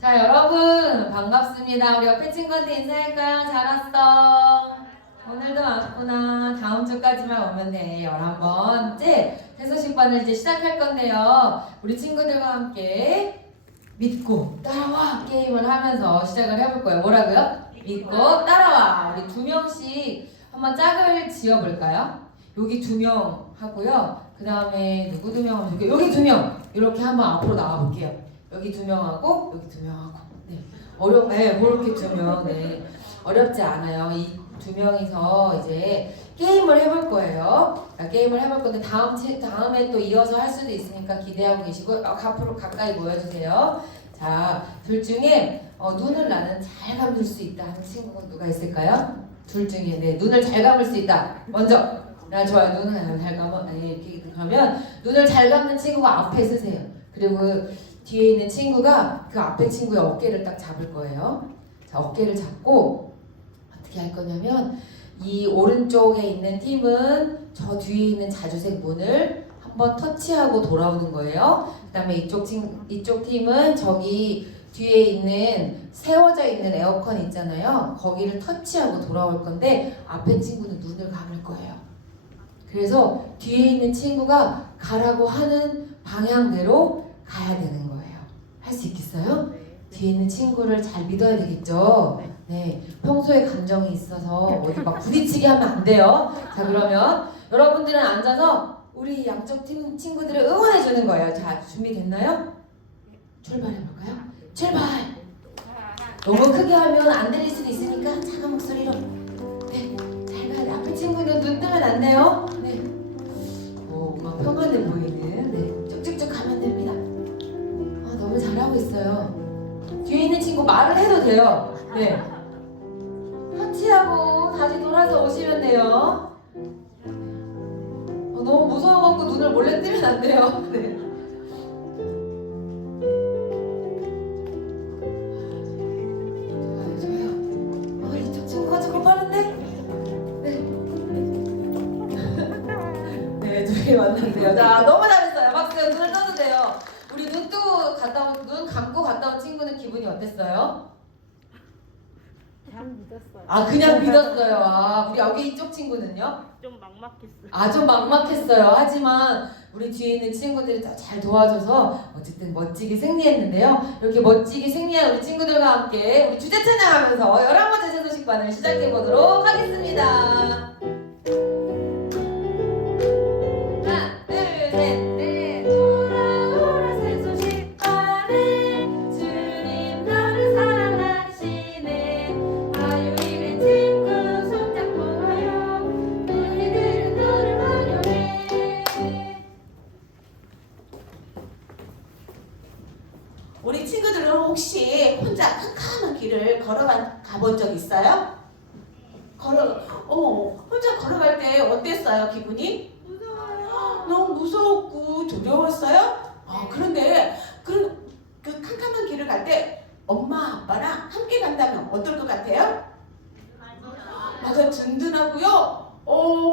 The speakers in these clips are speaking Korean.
자, 여러분 반갑습니다. 우리 옆에 친구한테 인사할까요? 잘 왔어. 오늘도 왔구나. 다음 주까지만 오면 돼. 11번째 해소식반을 이제 시작할 건데요. 우리 친구들과 함께 믿고 따라와 게임을 하면서 시작을 해볼 거예요. 뭐라고요? 믿고 따라와. 우리 2명씩 한번 짝을 지어볼까요? 여기 2명 하고요. 그 다음에 누구 2명 하면 좋겠어요? 여기 2명 이렇게 한번 앞으로 나와볼게요. 여기 2명하고 여기 2명하고 네. 네, 그렇게 2명. 네. 어렵지 않아요. 이 2명이서 이제 게임을 해볼 거예요. 게임을 해볼 건데 다음에 또 이어서 할 수도 있으니까 기대하고 계시고 앞으로 가까이 모여주세요. 자, 둘 중에 눈을 나는 잘 감을 수 있다 하는 친구가 누가 있을까요? 둘 중에 네, 눈을 잘 감을 수 있다. 먼저 좋아요. 눈을 잘 감아. 네, 이렇게 그러면 눈을 잘 감는 친구가 앞에 쓰세요. 그리고 뒤에 있는 친구가 그 앞에 친구의 어깨를 딱 잡을 거예요. 자, 어깨를 잡고 어떻게 할 거냐면 이 오른쪽에 있는 팀은 저 뒤에 있는 자주색 문을 한번 터치하고 돌아오는 거예요. 그 다음에 이쪽 팀은 저기 뒤에 있는 세워져 있는 에어컨 있잖아요. 거기를 터치하고 돌아올 건데 앞에 친구는 눈을 감을 거예요. 그래서 뒤에 있는 친구가 가라고 하는 방향대로 가야 되는 거예요. 할 수 있겠어요? 뒤에 있는 친구를 잘 믿어야 되겠죠? 네. 평소에 감정이 있어서 어디 막 부딪히게 하면 안 돼요. 자, 그러면 여러분들은 앉아서 우리 양쪽 팀 친구들을 응원해 주는 거예요. 자, 준비됐나요? 출발해볼까요? 출발! 너무 크게 하면 안 들릴 수도 있으니까 작은 목소리로. 네, 잘 가요. 앞에 친구는 눈 뜨면 안 돼요. 네. 막 평안해 보이는. 네, 쭉쭉쭉 가면 됩니다. 너무 잘하고 있어요. 뒤에 있는 친구 말을 해도 돼요. 네. 터치하고 다시 돌아서 오시면 돼요. 너무 무서워갖고 눈을 몰래 뜨면 안 돼요. 네. 좋아요. 이쪽 친구가 조금 빠른데? 네. 네, 둘이 만났네요. 자, 너무 잘했어요. 박수. 눈을 떠도 돼요. 우리 눈 감고 갔다 온 친구는 기분이 어땠어요? 그냥 믿었어요. 그냥 믿었어요. 우리 여기 이쪽 친구는요? 좀 막막했어요. 좀 막막했어요. 하지만 우리 뒤에 있는 친구들이 잘 도와줘서 어쨌든 멋지게 승리했는데요. 이렇게 멋지게 승리한 우리 친구들과 함께 우리 주제 찬양하면서 11번째 세소식반을 시작해보도록 하겠습니다. 하나, 둘, 셋. 우리 친구들은 혹시 혼자 캄캄한 길을 가본 적 있어요? 혼자 걸어갈 때 어땠어요? 기분이? 무서워요. 너무 무서웠고 두려웠어요? 그런데 그 캄캄한 길을 갈 때 엄마 아빠랑 함께 간다면 어떨 것 같아요? 맞아, 든든하고요.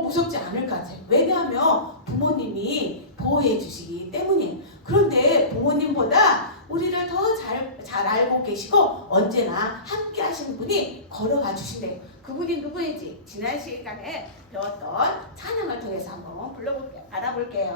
무섭지 않을 것 같아요. 왜냐하면 부모님이 보호해 주시기 때문이에요. 그런데 부모님보다 우리를 더 잘 알고 계시고 언제나 함께 하시는 분이 걸어가 주신대요. 그분이 누구인지 지난 시간에 배웠던 찬양을 통해서 한번 알아볼게요.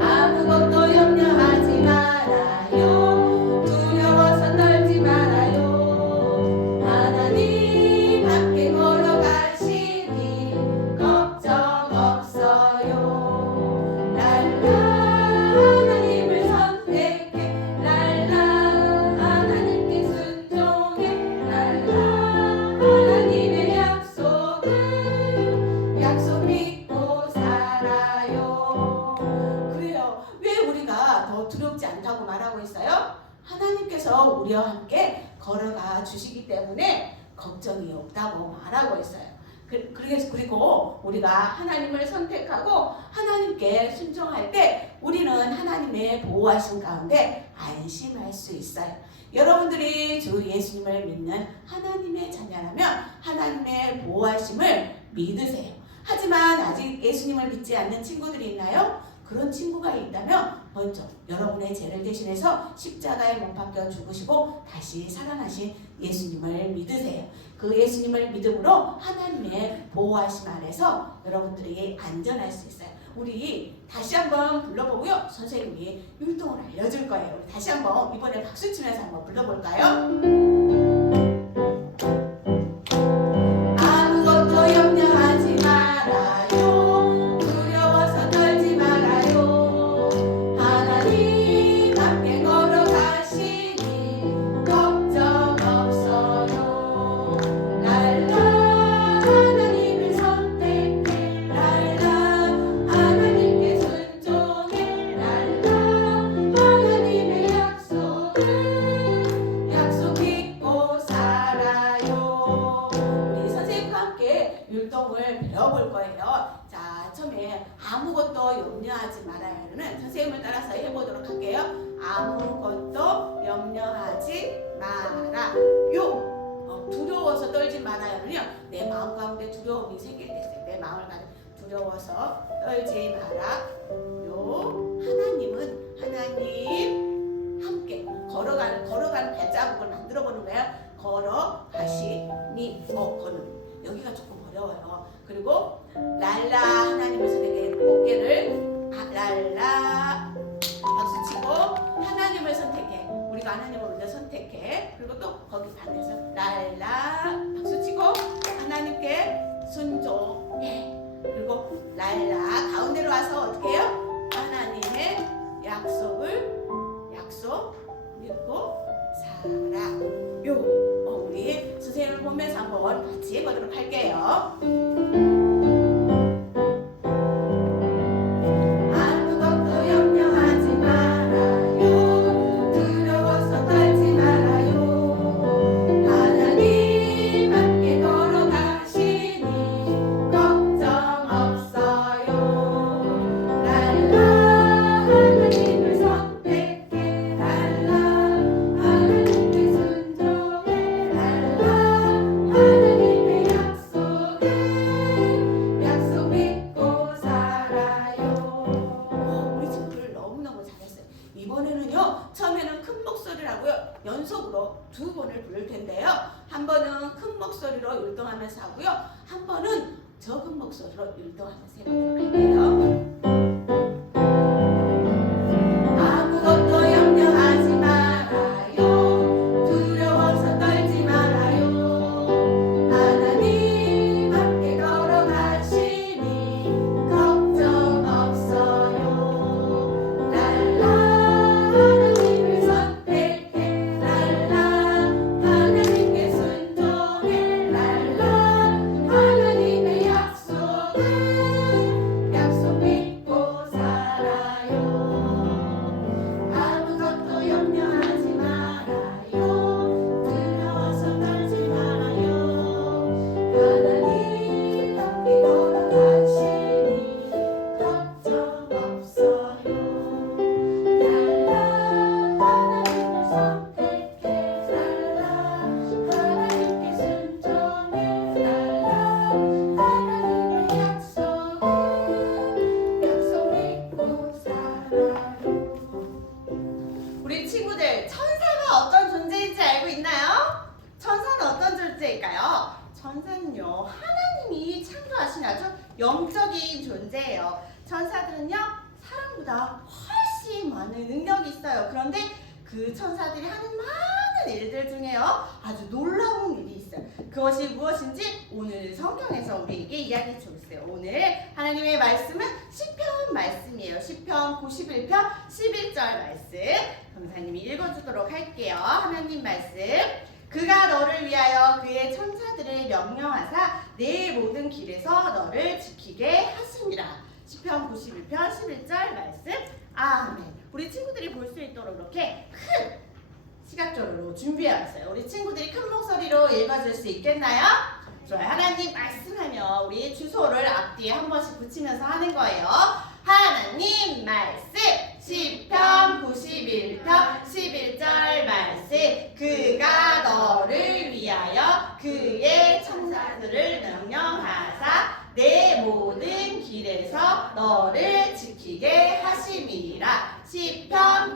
아무것도 염려하지 말아요. 두려워서 떨지 말아요. 하나님 함께 걸어가시니 걱정 없어요. 랄라 하나님을 선택해. 랄라 하나님께 순종해. 랄라 하나님의 약속 믿고 살아요. 그래요. 왜 우리가 더 두렵지 않다고 말하고 있어요? 하나님께서 우리와 함께 걸어가 주시기 때문에 걱정이 없다고 말하고 있어요. 그리고 우리가 하나님을 선택하고 하나님께 순종할 때 우리는 하나님의 보호하심 가운데 안심할 수 있어요. 여러분들이 주 예수님을 믿는 하나님의 자녀라면 하나님의 보호하심을 믿으세요. 하지만 아직 예수님을 믿지 않는 친구들이 있나요? 그런 친구가 있다면 먼저 여러분의 죄를 대신해서 십자가에 못 박혀 죽으시고 다시 살아나신 예수님을 믿으세요. 그 예수님을 믿음으로 하나님의 보호하심 아래서 여러분들이 안전할 수 있어요. 우리 다시 한번 불러보고요. 선생님이 율동을 알려줄 거예요. 우리 다시 한번 이번에 박수 치면서 한번 불러볼까요? 아무것도 염려하지 말아요. 두려워서 떨지 말아요. 하나님 함께 걸어가시니 걱정 없어요. 랄라 하나님을 선택해 랄라 하나님께 순종해 랄라 하나님의 약속 믿고 살아요. 우리 선생님과 함께 율동을 배워볼 거예요. 자, 처음에 아무것도 염려하지 말아요는 선생님을 따라서 해보도록 할게요. 아무것도 염려하지 말아요. 두려워서 떨지 말아요는요. 내 마음 가운데 두려움이 생길 때 있어요. 내 마음을 가지고 두려워서 떨지 말아요. 하나님 함께 걸어가는 발자국을 만들어 보는 거예요. 걸어가시니 걷는 여기가 조금 어려워요. 그리고 랄라 하나님을 선택해 어깨를 랄라 박수 치고 하나님을 선택해 우리가 하나님을 먼저 선택해 그리고 또 거기 반해서 랄라 박수 치고 하나님께 순종해 그리고 랄라 가운데로 와서 어떻게 해요? 하나님의 약속 믿고 살아요. 우리 선생님을 보면서 한번 같이 해보도록 할게요. 아무것도 염려하지 말아요. 두려워서 떨지 말아요. 하나님 함께 걸어가시니 걱정 없어요. 랄라 하나님을 선택해 랄라 하나님께 순종해 랄라 하나님의 약속 믿고 살아요. 우리 친구들 너무너무 잘했어요. 이번에는요 처음에는 큰 목소리라고요 연속으로 2번을 부를 텐데요 한 번은 큰 목소리로 율동하면서 하고요 한 번은 적은 목소리로 율동하면서 해보도록 할게요. 아무것도 염려하지 말아요. 두려워서 떨지 말아요. 하나님 함께 걸어가시니 걱정 없어요. 랄라 하나님을 선택해 랄라 하나님께 순종해 랄라 하나님의 약속 믿고 살아요. 아무것도 염려하지 말아요. 두려워서 떨지 말아요. 하나님 함께 걸어가시니 걱정 없어요. 랄라 하나님을 선택해 랄라 하나님께 순종해 랄라 하나님의 약속 믿고 살아요. 우리 친구들, 천사가 어떤 존재인지 알고 있나요? 천사는 어떤 존재일까요? 천사는요, 하나님이 창조하신 아주 영적인 존재예요. 천사들은요, 사람보다 훨씬 많은 능력이 있어요. 그런데 그 천사들이 하는 많은 일들 중에요, 아주 놀라운 일이 있어요. 그것이 무엇인지 오늘 성경에서 우리에게 이야기해 주고 있어요. 오늘 하나님의 말씀은 시편 말씀이에요. 시편 91편 11절 말씀. 강사님이 읽어주도록 할게요. 하나님 말씀. 그가 너를 위하여 그의 천사들을 명령하사 내 모든 길에서 너를 지키게 하시니라. 시편 91편 11절 말씀. 아멘. 우리 친구들이 볼 수 있도록 이렇게 큰 시각적으로 준비해왔어요. 우리 친구들이 큰 목소리로 읽어줄 수 있겠나요? 좋아요. 하나님 말씀하며 우리 주소를 앞뒤에 한 번씩 붙이면서 하는 거예요. 하나님 말씀 시편 91편 11절 말씀. 그가 너를 위하여 그의 천사들을 명령하사 내 모든 길에서 너를 지키게 하심이라.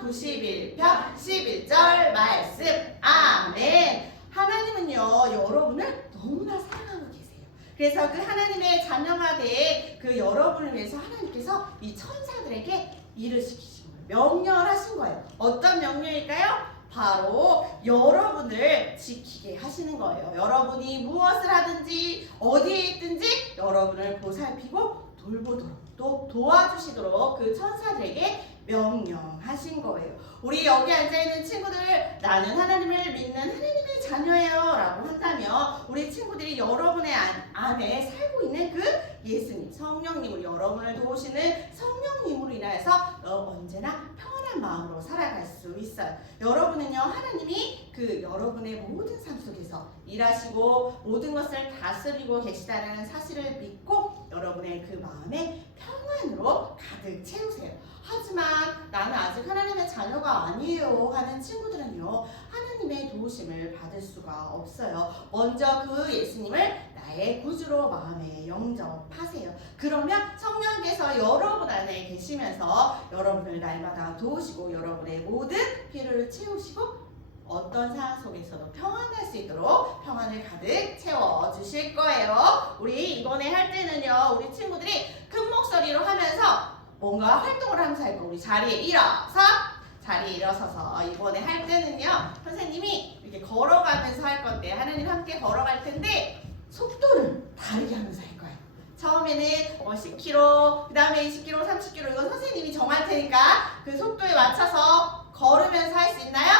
91편 11절 말씀. 아멘. 하나님은요, 여러분을 너무나 사랑하고 계세요. 그래서 그 하나님의 자녀가 된 그 여러분을 위해서 하나님께서 이 천사들에게 일을 시키신 거예요. 명령하신 거예요. 어떤 명령일까요? 바로 여러분을 지키게 하시는 거예요. 여러분이 무엇을 하든지 어디에 있든지 여러분을 보살피고 돌보도록 또 도와주시도록 그 천사들에게 명령하신 거예요. 우리 여기 앉아있는 친구들, 나는 하나님을 믿는 하나님의 자녀예요 라고 한다면 우리 친구들이 여러분의 안에 살고 있는 그 예수님, 성령님으로 여러분을 도우시는 성령님으로 인하여서 언제나 평안한 마음으로 살아갈 수 있어요. 여러분은요, 하나님이 그 여러분의 모든 삶 속에서 일하시고 모든 것을 다스리고 계시다는 사실을 믿고 여러분의 그 마음에 평안으로 가득 채우세요. 하지만 나는 아직 하나님의 자녀가 아니에요 하는 친구들은요, 하나님의 도우심을 받을 수가 없어요. 먼저 그 예수님을 나의 구주로 마음에 영접하세요. 그러면 성령께서 여러분 안에 계시면서 여러분을 날마다 도우시고 여러분의 모든 필요를 채우시고 어떤 상황 속에서도 평안할 수 있도록 평안을 가득 채워주실 거예요. 우리 이번에 할 때는요, 우리 친구들이 큰 목소리로 하면서 뭔가 활동을 하면서 할 거예요. 우리 자리에 일어서서 이번에 할 때는요, 선생님이 이렇게 걸어가면서 할 건데 하나님 함께 걸어갈 텐데 속도를 다르게 하면서 할 거예요. 처음에는 10km, 그 다음에 20km, 30km 이건 선생님이 정할 테니까 그 속도에 맞춰서 걸으면서 할 수 있나요?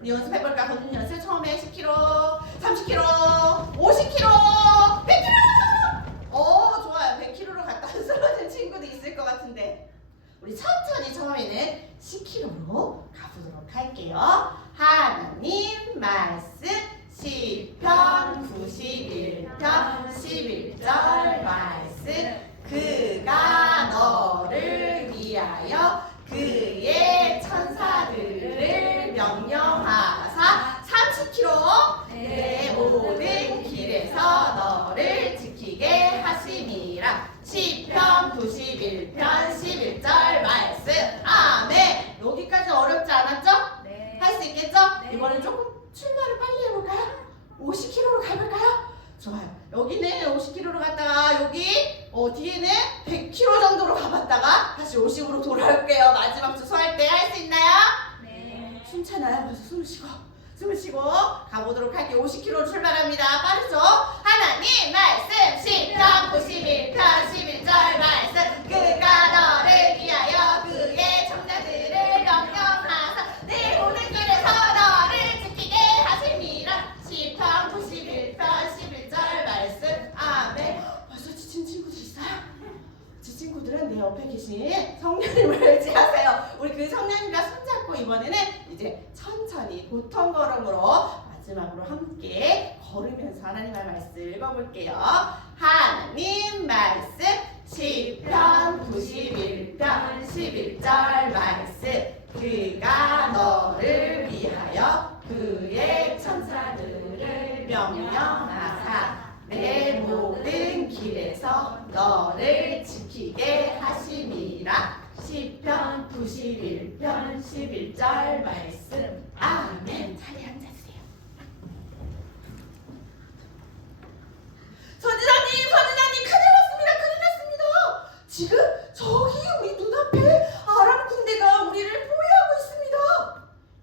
우리 연습해볼까? 걷는 연습. 처음에 10km, 30km, 50km, 100km! 좋아요. 100km로 갔다 쓰러진 친구도 있을 것 같은데 우리 천천히 처음에는 10km로 가보도록 할게요. 하나님 말씀 시편 91편 11절 말씀. 그가 너를 위하여 그의 천사들을 명령하사 30km 내 모든 길에서 너를 지키게 하심이라. 시편 91편 11절 말씀. 아멘. 여기까지 어렵지 않았죠? 네. 할 수 있겠죠? 네. 이번엔 조금 출발을 빨리 해볼까요? 50km로 가볼까요? 좋아요. 여기는 50km로 갔다가 여기 뒤에는 100km 정도로 가봤다가 다시 50으로 돌아올게요. 마지막 주소할 때 할 수 있나요? 네. 숨차나요? 그래서 숨을 쉬고 가보도록 할게요. 50km 출발합니다. 빠르죠? 하나님 말씀 시편 91편 11절 말씀. 그가 너를 위하여 그의 천사들을 명령하사 내 모든 길에서 너를 지키게 하심이라. 시편 91편 11절 말씀. 아멘. 벌써 지친 친구들 있어요? 지친 친구들은 내 옆에 계신 성령님을 의지하세요. 우리 그 성령님과 손잡고 이번에는 이제 천천히 보통 걸음으로 마지막으로 함께 걸으면서 하나님의 말씀 읽어볼게요. 하나님 말씀 시편 91편 11절 말씀. 그가 너를 위하여 그의 천사들을 명령하사 내 모든 길에서 너를 지키게 하심이라. 시편 91편 11절 말씀. 아멘. 자리에 앉아주세요. 선지자님 큰일 났습니다. 지금 저기 우리 눈앞에 아람 군대가 우리를 포위하고 있습니다.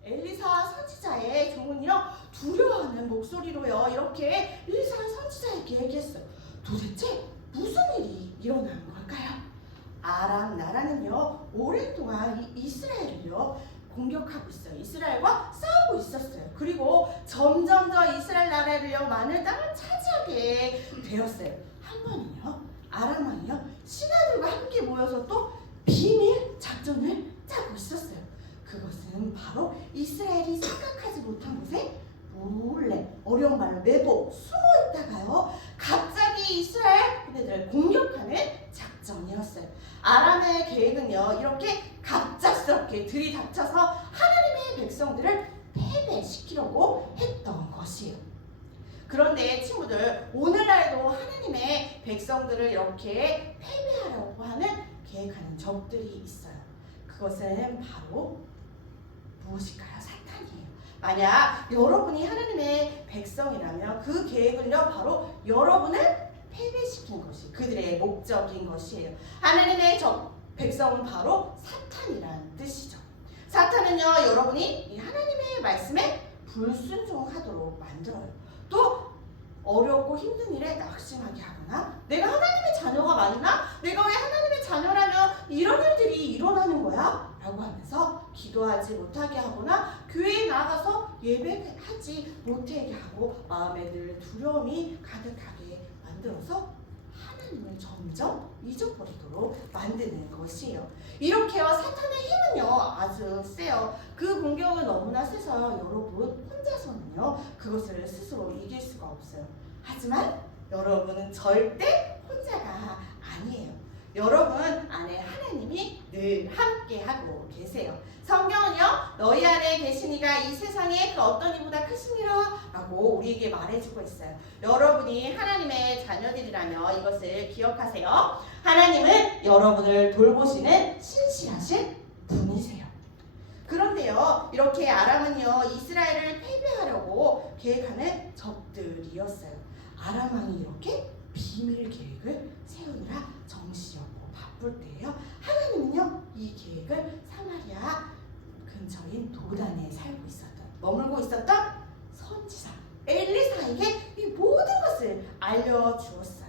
엘리사 선지자의 종은요, 두려워하는 목소리로요, 이렇게 엘리사 선지자에게 얘기했어요. 도대체 무슨 일이 일어난 걸까요? 아람 나라는요, 오랫동안 이스라엘을요 공격하고 있어요. 이스라엘과 싸우고 있었어요. 그리고 점점 더 이스라엘 나라를요 많은 땅을 차지하게 되었어요. 한 번은요, 아람 왕이요 신하들과 함께 모여서 또 비밀 작전을 짜고 있었어요. 그것은 바로 이스라엘이 생각하지 못한 곳에 몰래, 어려운 말로 내복 숨어 있다가요 갑자기 이스라엘 군대들을 공격하는 작전이었어요. 아람의 계획은요, 이렇게 갑작스럽게 들이닥쳐서 하나님의 백성들을 패배시키려고 했던 것이에요. 그런데 친구들, 오늘날도 하나님의 백성들을 이렇게 패배하려고 하는 계획하는 적들이 있어요. 그것은 바로 무엇일까요? 사탄이에요. 만약 여러분이 하나님의 백성이라면 그 계획은요 바로 여러분을 패배시킨 것이 그들의 목적인 것이에요. 하나님의 백성은 바로 사탄이라는 뜻이죠. 사탄은요 여러분이 이 하나님의 말씀에 불순종하도록 만들어요. 또 어렵고 힘든 일에 낙심하게 하거나 내가 하나님의 자녀가 맞나? 내가 왜 하나님의 자녀라면 이런 일들이 일어나는 거야? 라고 하면서 기도하지 못하게 하거나 교회에 나가서 예배하지 못하게 하고 마음에 늘 두려움이 가득하게 만들어서 하나님을 점점 잊어버리도록 만드는 것이에요. 이렇게요 사탄의 힘은요 아주 세요. 그 공격은 너무나 세서요 여러분 혼자서는요 그것을 스스로 이길 수가 없어요. 하지만 여러분은 절대 혼자가 아니에요. 여러분 안에 하나님이 늘 함께하고 계세요. 성경은요 너희 안에 계신 이가 이 세상에 그 어떤 이보다 크심이라 라고 우리에게 말해주고 있어요. 여러분이 하나님의 자녀들이라며 이것을 기억하세요. 하나님은 여러분을 돌보시는 신실하신 분이세요. 그런데요 이렇게 아람은요 이스라엘을 패배하려고 계획하는 적들이었어요. 아람 왕이 이렇게 비밀 계획을 세우느라 정신없고 바쁠 때예요. 하나님은요 이 계획을 사마리아 근처인 도단에 머물고 있었던 선지자 엘리사에게 이 모든 것을 알려주었어요.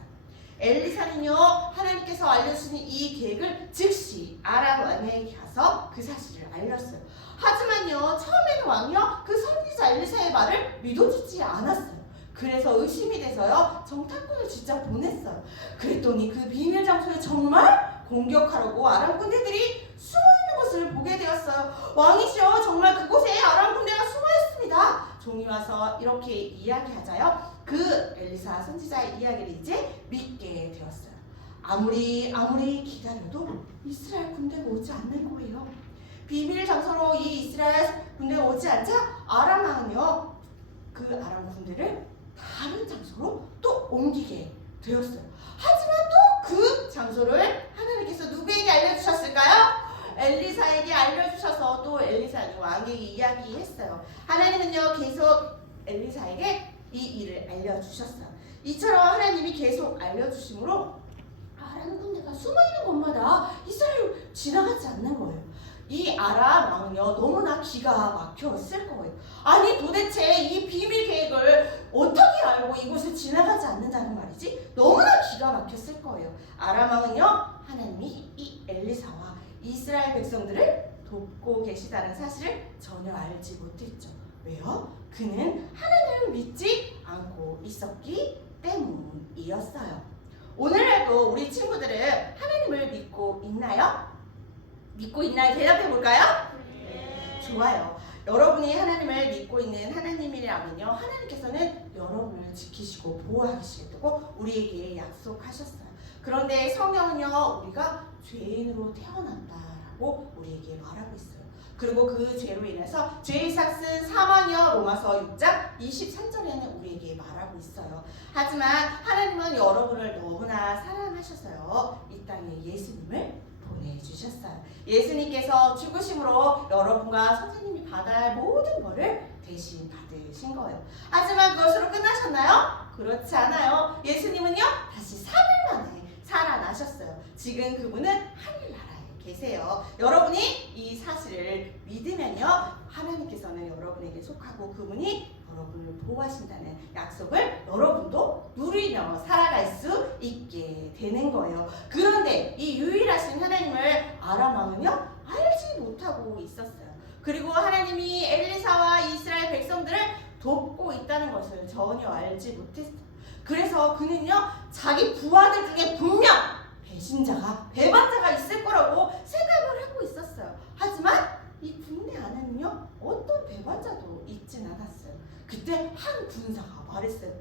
엘리사는요 하나님께서 알려주신 이 계획을 즉시 아람 왕에게 가서 그 사실을 알렸어요. 하지만요 처음에는 왕이요 그 선지자 엘리사의 말을 믿어주지 않았어요. 그래서 의심이 돼서요 정탐꾼을 직접 보냈어요. 그랬더니 그 비밀 장소에 정말 공격하려고 아람 군대들이 숨어있는 것을 보게 되었어요. 왕이시여 정말 그곳에 아람 군대가 숨어있습니다. 종이 와서 이렇게 이야기하자요 그 엘리사 선지자의 이야기를 이제 믿게 되었어요. 아무리 기다려도 이스라엘 군대가 오지 않는 거예요. 비밀 장소로 이 이스라엘 군대가 오지 않자 아람 왕은요 그 아람 군대를 다른 장소로 또 옮기게 되었어요. 하지만 또 그 장소를 하나님께서 누구에게 알려주셨을까요? 엘리사에게 알려주셔서 또 엘리사는 왕에게 이야기했어요. 하나님은요 계속 엘리사에게 이 일을 알려주셨어요. 이처럼 하나님이 계속 알려주심으로 아람 군대가 숨어있는 곳마다 이스라엘 지나가지 않는 거예요. 이 아람 왕은요 너무나 기가 막혔을 거예요. 아니 도대체 이 비밀 계획을 어떻게 알고 이곳을 지나가지 않는다는 말이지? 너무나 기가 막혔을 거예요. 아람 왕은요 하나님이 이 엘리사와 이스라엘 백성들을 돕고 계시다는 사실을 전혀 알지 못했죠. 왜요? 그는 하나님을 믿지 않고 있었기 때문이었어요. 오늘날도 우리 친구들은 하나님을 믿고 있나요? 믿고 있나요? 대답해 볼까요? 네. 좋아요. 여러분이 하나님을 믿고 있는 하나님이라면요 하나님께서는 여러분을 지키시고 보호하시겠다고 우리에게 약속하셨어요. 그런데 성경은요 우리가 죄인으로 태어난다라고 우리에게 말하고 있어요. 그리고 그 죄로 인해서 죄의 삭은 사망이요 로마서 6장 23절에는 우리에게 말하고 있어요. 하지만 하나님은 여러분을 너무나 사랑하셔서요 이 땅에 예수님을 보내주셨어요. 예수님께서 죽으심으로 여러분과 선생님이 받아야 할 모든 것을 대신 받으신 거예요. 하지만 그것으로 끝나셨나요? 그렇지 않아요. 예수님은요 다시 3일 만에 살아나셨어요. 지금 그분은 하늘나라에 계세요. 여러분이 이 사실을 믿으면요 하나님께서는 여러분에게 속하고 그분이 여러분을 보호하신다는 약속을 여러분도 누리며 살아갈 수 있게 되는 거예요. 그런데 이 유일하신 하나님을 아람 왕은요 알지 못하고 있었어요. 그리고 하나님이 엘리사와 이스라엘 백성들을 돕고 있다는 것을 전혀 알지 못했어요. 그래서 그는요 자기 부하들 중에 분명 배반자가 있을 거라고 생각을 하고 있었어요. 하지만 이 군대 안에는요 어떤 배반자도 있진 않았어요. 그때 한 군사가 말했어요.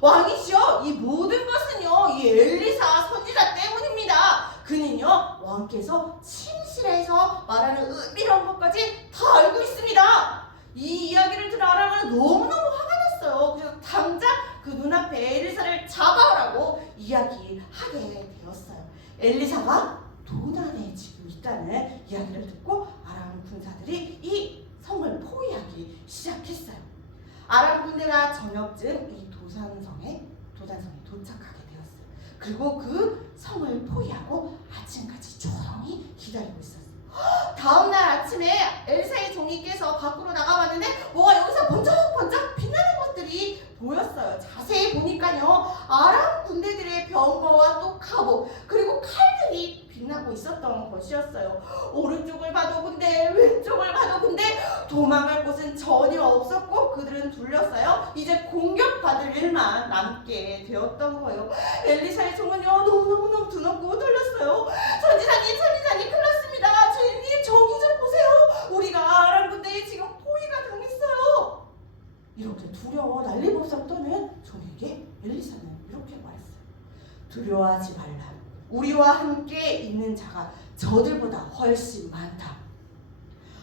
왕이시여 이 모든 것은요 이 엘리사 선지자 때문입니다. 그는요 왕께서 침실에서 말하는 은밀한 것까지 다 알고 있습니다. 이 이야기를 들은 아람은 너무너무 화가 났어요. 그래서 당장 그 눈앞에 엘리사를 잡아오라고 이야기하게 되었어요. 엘리사가 도단에 지금 있다는 이야기를 듣고 아람 군사들이 이 성을 시작했어요. 아람 군대가 저녁쯤 이 도단성에 도착하게 되었어요. 그리고 그 성을 포위하고 아침까지 조용히 기다리고 있었어요. 다음날 아침에 엘리사의 종이 깨서 밖으로 나가봤는데 뭐가 여기서 번쩍번쩍 빛나는 것들이 보였어요. 자세히 보니까요, 아람 군대들의 병거와 또 갑옷 그리고 칼들이 빛나고 있었던 것이었어요. 오른쪽을 봐도 군대, 왼쪽을 봐도 군대, 도망갈 곳은 전혀 없었고 그들은 둘러싸여 이제 공격받을 일만 남게 되었던 거예요. 엘리사의 종은요, 너무너무 두렵고 떨렸어요. 선지자님 큰일 났습니다. 주인님, 저기 좀 보세요. 우리가 아람 군대에 지금 포위가 당했어요. 이렇게 두려워 난리법석 떠는 종에게 엘리사는 이렇게 말했어요. 두려워하지 말라. 우리와 함께 있는 자가 저들보다 훨씬 많다.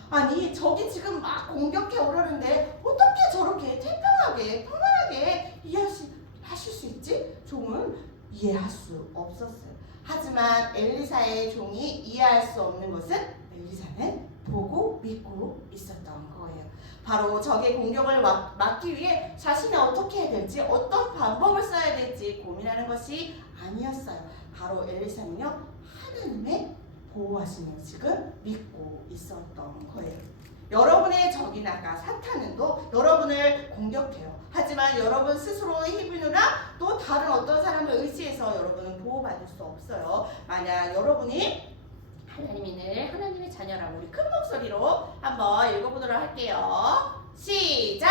아니, 저기 지금 막 공격해 오려는데 어떻게 저렇게 태평하게 편안하게 이해하실 수 있지? 종은 이해할 수 없었어요. 하지만 엘리사의 종이 이해할 수 없는 것은 엘리사는 보고 믿고 있었던 거예요. 바로 적의 공격을 막기 위해 자신이 어떻게 해야 될지, 어떤 방법을 써야 될지 고민하는 것이 아니었어요. 바로 엘리사는요, 하나님의 보호하심을 지금 믿고 있었던 거예요. 여러분의 적인 아까 사탄은 또 여러분을 공격해요. 하지만 여러분 스스로의 힘이나 또 다른 어떤 사람을 의지해서 여러분은 보호받을 수 없어요. 만약 여러분이 하나님의 자녀라고 우리 큰 목소리로 한번 읽어보도록 할게요. 시작!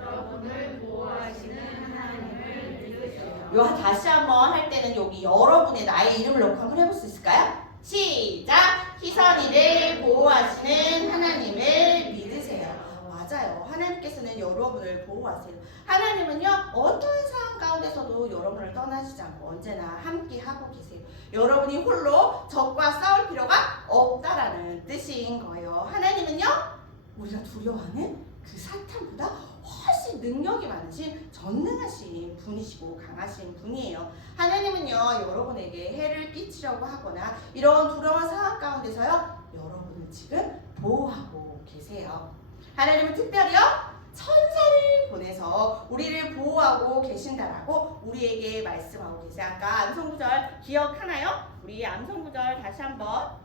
여러분을 보호하시는 하나님을 믿으세요. 요 다시 한번 할 때는 여기 여러분의 나의 이름을 넣고 한번 해볼 수 있을까요? 시작! 희선이를 보호하시는 하나님을 믿으세요. 맞아요. 하나님께서는 여러분을 보호하세요. 하나님은요, 어떤 상황 가운데서도 여러분을 떠나시지 않고 언제나 함께 하고 계세요. 여러분이 홀로 적과 싸울 필요가 없다라는 뜻인 거예요. 하나님은요, 우리가 두려워하는 그 사탄보다 훨씬 능력이 많으신 전능하신 분이시고 강하신 분이에요. 하나님은요, 여러분에게 해를 끼치려고 하거나 이런 두려운 상황 가운데서요, 여러분을 지금 보호하고 계세요. 하나님은 특별히요, 천사를 보내서 우리를 보호하고 계신다라고 우리에게 말씀하고 계세요. 아까 암송구절 기억하나요? 우리 암송구절 다시 한번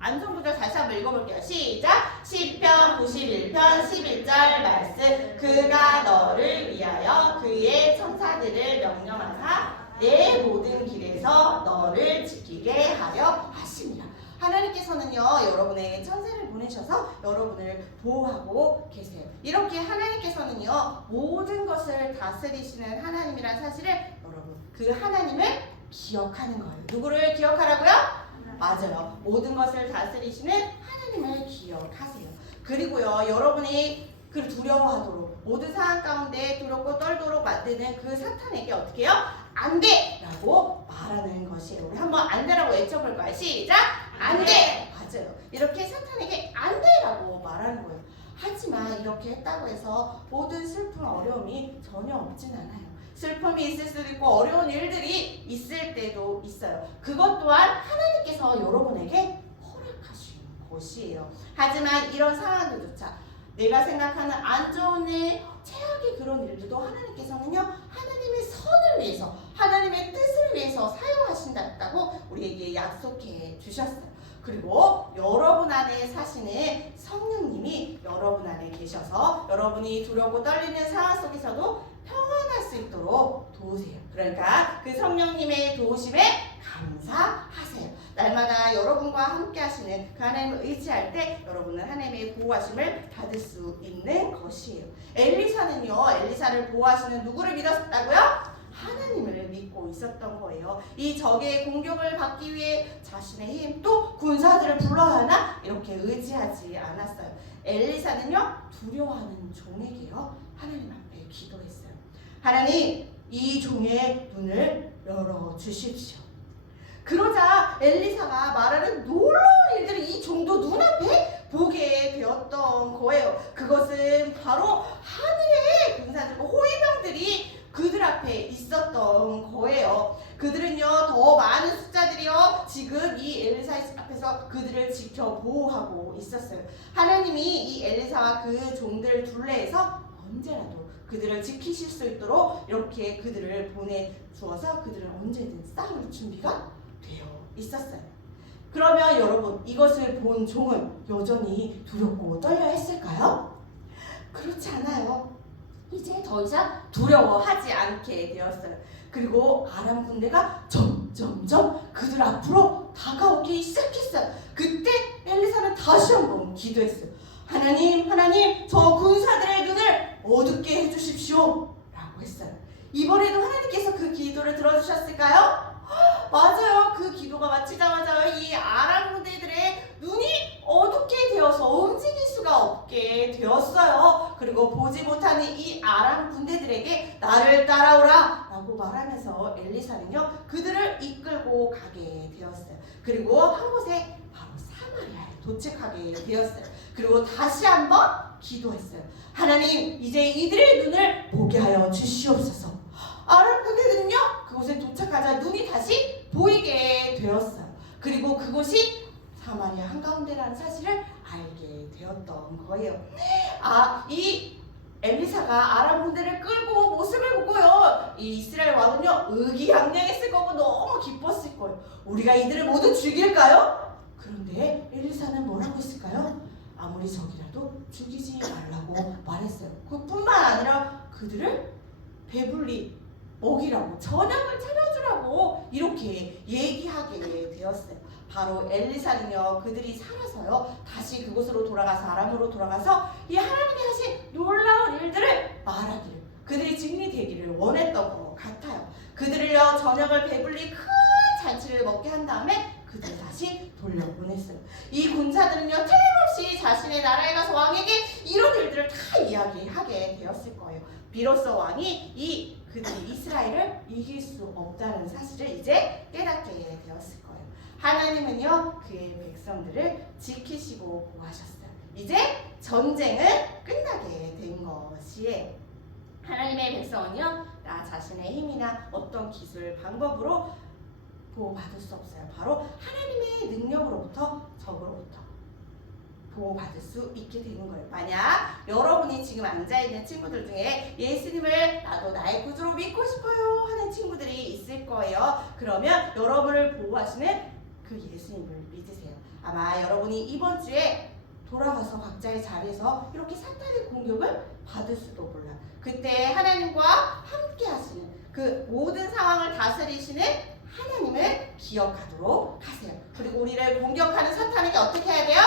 암송구절 다시 한번 읽어볼게요. 시작! 시편 91편 11절 말씀. 그가 너를 위하여 그의 천사들을 명령하사 내 모든 길에서 너를 지키게 하려 하십니다. 하나님께서는요, 여러분에게 천사를 보내셔서 여러분을 보호하고 계세요. 이렇게 하나님께서는요, 모든 것을 다스리시는 하나님이란 사실을 여러분, 그 하나님을 기억하는 거예요. 누구를 기억하라고요? 맞아요. 모든 것을 다스리시는 하나님을 기억하세요. 그리고요, 여러분이 그 두려워하도록 모든 상황 가운데 두렵고 떨도록 만드는 그 사탄에게 어떻게 해요? 안 돼! 라고 말하는 것이에요. 우리 한번 안 돼라고 외쳐볼 거예요. 시작! 안 돼! 맞아요. 이렇게 사탄에게 안 돼! 라고 말하는 거예요. 하지만 이렇게 했다고 해서 모든 슬픔, 어려움이 전혀 없진 않아요. 슬픔이 있을 수도 있고 어려운 일들이 있을 때도 있어요. 그것 또한 하나님께서 여러분에게 허락하신 것이에요. 하지만 이런 상황들조차 내가 생각하는 안 좋은 일, 최악의 그런 일들도 하나님께서는요, 하나님의 선을 위해서, 하나님의 뜻을 위해서 사용하신다고 우리에게 약속해 주셨어요. 그리고 여러분 안에 사시는 성령님이 여러분 안에 계셔서 여러분이 두렵고 떨리는 상황 속에서도 평안할 수 있도록 도우세요. 그러니까 그 성령님의 도우심에 감사하세요. 날마다 여러분과 함께 하시는 그 하나님을 의지할 때 여러분은 하나님의 보호하심을 받을 수 있는 것이에요. 엘리사는요, 엘리사를 보호하시는 누구를 믿었다고요? 하나님을 믿고 있었던 거예요. 이 적의 공격을 받기 위해 자신의 힘, 또 군사들을 불러야 하나? 이렇게 의지하지 않았어요. 엘리사는요, 두려워하는 종에게요, 하나님 앞에 기도했어요. 하나님, 이 종의 눈을 열어주십시오. 그러자 엘리사가 말하는 놀라운 일들을 이 종도 눈앞에 보게 되었던 거예요. 그것은 바로 하늘의 군사들과 호위병들이 그들 앞에 있었던 거예요. 그들은요, 더 많은 숫자들이요, 지금 이 엘리사 앞에서 그들을 지켜 보호하고 있었어요. 하나님이 이 엘리사와 그 종들 둘레에서 언제라도 그들을 지키실 수 있도록 이렇게 그들을 보내주어서 그들은 언제든 싸울 준비가 되어 있었어요. 그러면 여러분, 이것을 본 종은 여전히 두렵고 떨려 했을까요? 그렇지 않아요. 이제 더 이상 두려워하지 않게 되었어요. 그리고 아람 군대가 점점점 그들 앞으로 다가오기 시작했어요. 그때 엘리사는 다시 한번 기도했어요. 하나님, 저 군사들의 눈을 어둡게 해주십시오 라고 했어요. 이번에도 하나님께서 그 기도를 들어주셨을까요? 맞아요. 그 기도가 마치자마자 이 아람 군대들의 눈이 어둡게 되어서 움직일 수가 없게 되었어요. 그리고 보지 못하는 이 아람 군대들에게 나를 따라오라 라고 말하면서 엘리사는요 그들을 이끌고 가게 되었어요. 그리고 한 곳에 바로 사마리아에 도착하게 되었어요. 그리고 다시 한번 기도했어요. 하나님, 이제 이들의 눈을 보게 하여 주시옵소서. 아람 군대들은요 그곳에 도착하자 눈이 다시 보이게 되었어요. 그리고 그곳이 사마리아 한가운데라는 사실을 알게 되었던 거예요. 이 엘리사가 아람 군대를 끌고 모습을 보고요 이 이스라엘 왕은요 의기양양했을 거고 너무 기뻤을 거예요. 우리가 이들을 모두 죽일까요? 그런데 엘리사는 뭐라고 했을까요? 아무리 적이라도 죽이지 말라고 말했어요. 그뿐만 아니라 그들을 배불리 먹이라고, 저녁을 차려주라고 이렇게 얘기하게 되었어요. 바로 엘리사는요 그들이 살아서요 다시 그곳으로 돌아가서 아람으로 돌아가서 이 하나님이 하신 놀라운 일들을 말하기를, 그들이 증인이 되기를 원했던 것 같아요. 그들을요 저녁을 배불리 큰 잔치를 먹게 한 다음에 그들 다시 돌려보냈어요. 이 군사들은요 틀림없이 자신의 나라에 가서 왕에게 이런 일들을 다 이야기하게 되었을 거예요. 비로소 왕이 그들이 이스라엘을 이길 수 없다는 사실을 이제 깨닫게 되었을 거예요. 하나님은요 그의 백성들을 지키시고 보호하셨어요. 이제 전쟁은 끝나게 된 것이에요. 하나님의 백성은요 나 자신의 힘이나 어떤 기술, 방법으로 보호받을 수 없어요. 바로 하나님의 능력으로부터, 적으로부터 보호받을 수 있게 되는 거예요. 만약 여러분이 지금 앉아있는 친구들 중에 예수님을 나도 나의 구주로 믿고 싶어요 하는 친구들이 있을 거예요. 그러면 여러분을 보호하시는 그 예수님을 믿으세요. 아마 여러분이 이번 주에 돌아가서 각자의 자리에서 이렇게 사탄의 공격을 받을 수도 몰라요. 그때 하나님과 함께 하시는 그 모든 상황을 다스리시는 하나님을 기억하도록 하세요. 그리고 우리를 공격하는 사탄에게 어떻게 해야 돼요?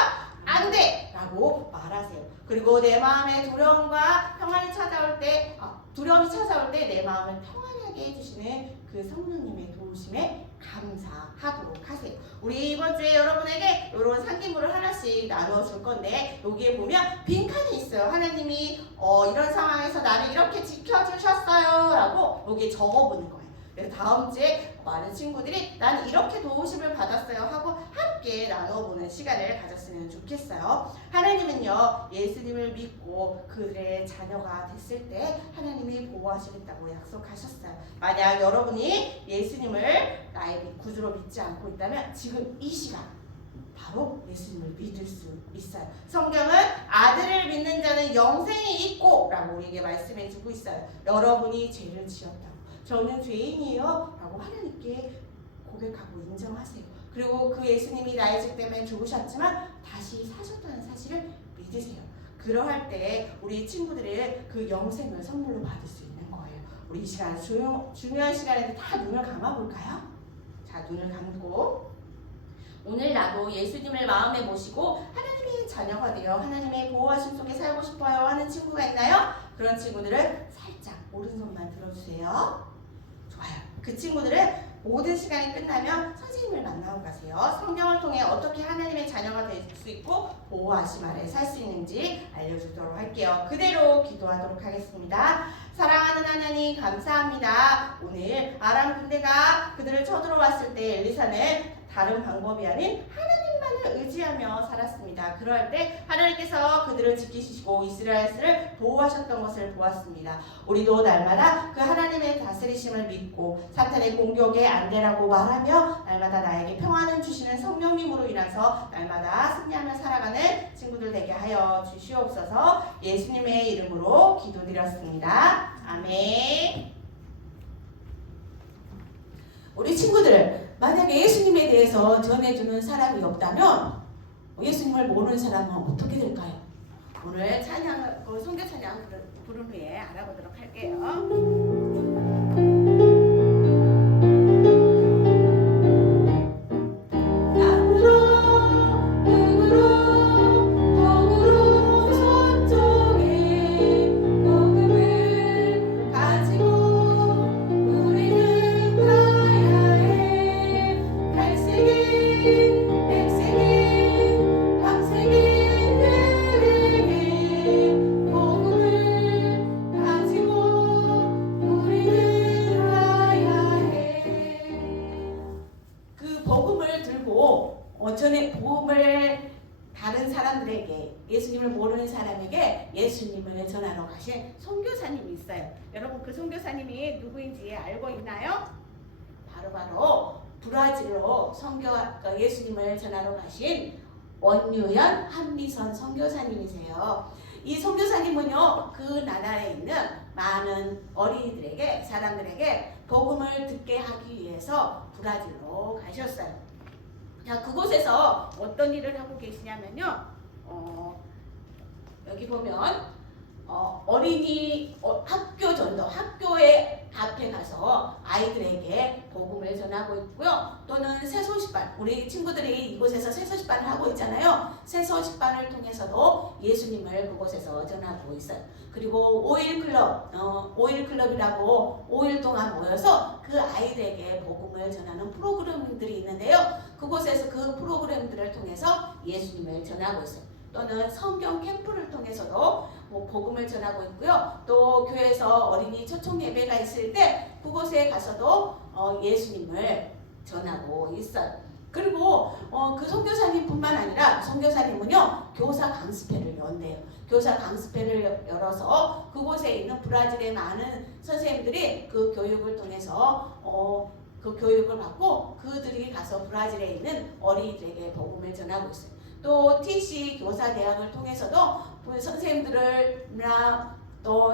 안 돼! 라고 말하세요. 그리고 내 마음에 두려움과 평안이 찾아올 때, 두려움이 찾아올 때 내 마음을 평안하게 해주시는 그 성령님의 도우심에 감사하도록 하세요. 우리 이번 주에 여러분에게 이런 상기물을 하나씩 나누어 줄 건데 여기에 보면 빈칸이 있어요. 하나님이 이런 상황에서 나를 이렇게 지켜주셨어요 라고 여기에 적어보는 거예요. 그래서 다음 주에 많은 친구들이 나는 이렇게 도우심을 받았어요 하고 함께 나눠보는 시간을 가졌으면 좋겠어요. 하나님은요 예수님을 믿고 그들의 자녀가 됐을 때 하나님이 보호하시겠다고 약속하셨어요. 만약 여러분이 예수님을 나의 구주로 믿지 않고 있다면 지금 이 시간 바로 예수님을 믿을 수 있어요. 성경은 아들을 믿는 자는 영생이 있고 라고 우리에게 말씀해 주고 있어요. 여러분이 죄를 지었다, 저는 죄인이에요 라고 하나님께 고백하고 인정하세요. 그리고 그 예수님이 나의 죄 때문에 죽으셨지만 다시 사셨다는 사실을 믿으세요. 그러할 때 우리 친구들의 그 영생을 선물로 받을 수 있는 거예요. 우리 이 시간 중요한 시간인데 다 눈을 감아볼까요? 자, 눈을 감고 오늘 나도 예수님을 마음에 모시고 하나님의 자녀가 되어 하나님의 보호하심 속에 살고 싶어요 하는 친구가 있나요? 그런 친구들은 살짝 오른손만 들어주세요. 좋아요. 그 친구들은 모든 시간이 끝나면 선생님을 만나고 가세요. 성경을 통해 어떻게 하나님의 자녀가 될 수 있고 보호하심 아래 살 수 있는지 알려주도록 할게요. 그대로 기도하도록 하겠습니다. 사랑하는 하나님 감사합니다. 오늘 아람 군대가 그들을 쳐들어왔을 때 엘리사는 다른 방법이 아닌 하나님만을 의지하며 살았습니다. 그럴 때 하나님께서 그들을 지키시고 이스라엘을 보호하셨던 것을 보았습니다. 우리도 날마다 그 하나님의 다스리심을 믿고 사탄의 공격에 안 되라고 말하며 날마다 나에게 평안을 주시는 성령님으로 인해서 날마다 승리하며 살아가는 친구들 되게 하여 주시옵소서. 예수님의 이름으로 기도드렸습니다. 아멘. 우리 친구들, 만약에 예수님에 대해서 전해주는 사람이 없다면 예수님을 모르는 사람은 어떻게 될까요? 오늘 성교 찬양 부른 후에 알아보도록 할게요. 전에 복음을 다른 사람들에게, 예수님을 모르는 사람에게 예수님을 전하러 가신 선교사님이 있어요. 여러분 그 선교사님이 누구인지 알고 있나요? 바로 브라질로 예수님을 전하러 가신 원유연 한미선 선교사님이세요. 이 선교사님은요, 그 나라에 있는 많은 어린이들에게, 사람들에게 복음을 듣게 하기 위해서 브라질로 가셨어요. 자, 그곳에서 어떤 일을 하고 계시냐면요, 여기 보면 어린이 학교 전도, 학교의 앞에 가서 아이들에게 복음을 전하고 있고요. 또는 새소식반, 우리 친구들이 이곳에서 새소식반을 하고 있잖아요. 새소식반을 통해서도 예수님을 그곳에서 전하고 있어요. 그리고 5일 클럽이라고 5일 동안 모여서 그 아이들에게 복음을 전하는 프로그램들이 있는데요. 그곳에서 그 프로그램들을 통해서 예수님을 전하고 있어요. 또는 성경 캠프를 통해서도 복음을 전하고 있고요. 또 교회에서 어린이 초청 예배가 있을 때 그곳에 가서도 예수님을 전하고 있어요. 그리고 그 선교사님뿐만 아니라 선교사님은요, 교사 강습회를 연대요. 교사 강습회를 열어서 그곳에 있는 브라질의 많은 선생님들이 그 교육을 통해서 그 교육을 받고 그들이 가서 브라질에 있는 어린이들에게 복음을 전하고 있어요. 또 TC 교사대학을 통해서도 선생님들이나 또